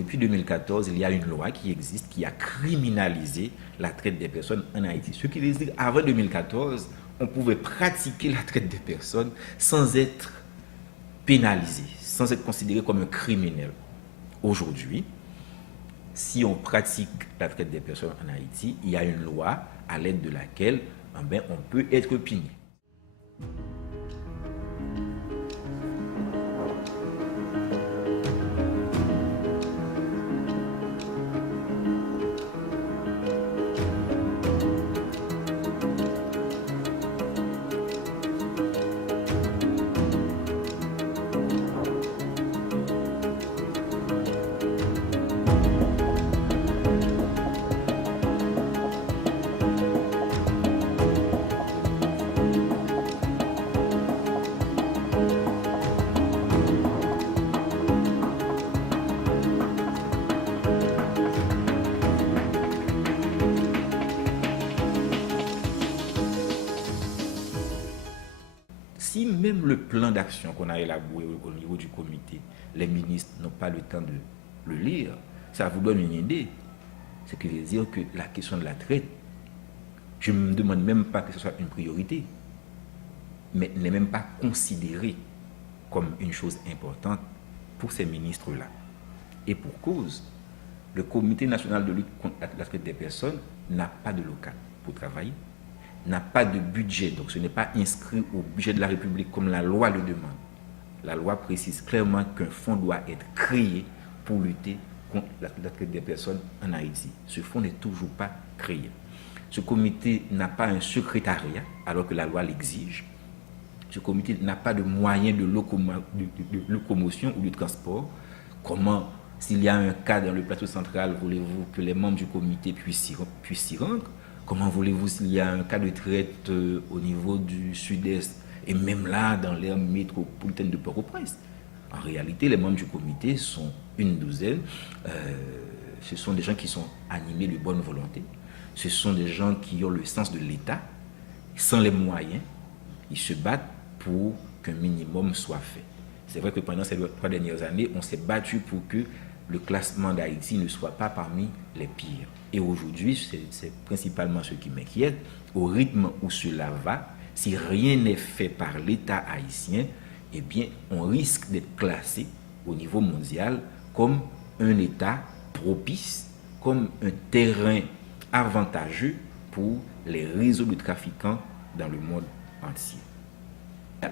depuis 2014, il y a une loi qui existe qui a criminalisé la traite des personnes en Haïti. Ce qui veut dire qu'avant 2014, on pouvait pratiquer la traite des personnes sans être pénalisé, sans être considéré comme un criminel. Aujourd'hui, si on pratique la traite des personnes en Haïti, il y a une loi à l'aide de laquelle on peut être puni. Si même le plan d'action qu'on a élaboré au niveau du comité, les ministres n'ont pas le temps de le lire, ça vous donne une idée. Ce qui veut dire que la question de la traite, je ne me demande même pas que ce soit une priorité, mais n'est même pas considérée comme une chose importante pour ces ministres-là. Et pour cause, le Comité national de lutte contre la traite des personnes n'a pas de local pour travailler, n'a pas de budget, donc ce n'est pas inscrit au budget de la République comme la loi le demande. La loi précise clairement qu'un fonds doit être créé pour lutter contre la traite des personnes en Haïti. Ce fonds n'est toujours pas créé. Ce comité n'a pas un secrétariat, alors que la loi l'exige. Ce comité n'a pas de moyens de locomotion ou de transport. Comment, s'il y a un cas dans le plateau central, voulez-vous que les membres du comité puissent s'y rendre? Comment voulez-vous s'il y a un cas de traite au niveau du sud-est et même là dans l'aire métropolitaine de Port-au-Prince? En réalité, les membres du comité sont une douzaine. Ce sont des gens qui sont animés de bonne volonté. Ce sont des gens qui ont le sens de l'État. Sans les moyens, ils se battent pour qu'un minimum soit fait. C'est vrai que pendant ces 3 dernières années, on s'est battu pour que le classement d'Haïti ne soit pas parmi les pires. Et aujourd'hui, c'est principalement ce qui m'inquiète. Au rythme où cela va, si rien n'est fait par l'État haïtien, eh bien, on risque d'être classé au niveau mondial comme un État propice, comme un terrain avantageux pour les réseaux de trafiquants dans le monde entier.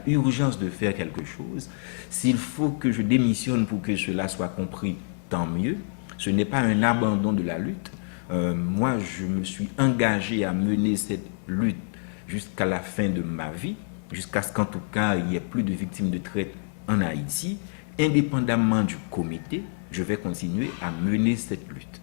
Il y a urgence de faire quelque chose. S'il faut que je démissionne pour que cela soit compris, tant mieux. Ce n'est pas un abandon de la lutte. Moi, je me suis engagé à mener cette lutte jusqu'à la fin de ma vie, jusqu'à ce qu'en tout cas, il n'y ait plus de victimes de traite en Haïti. Indépendamment du comité, je vais continuer à mener cette lutte.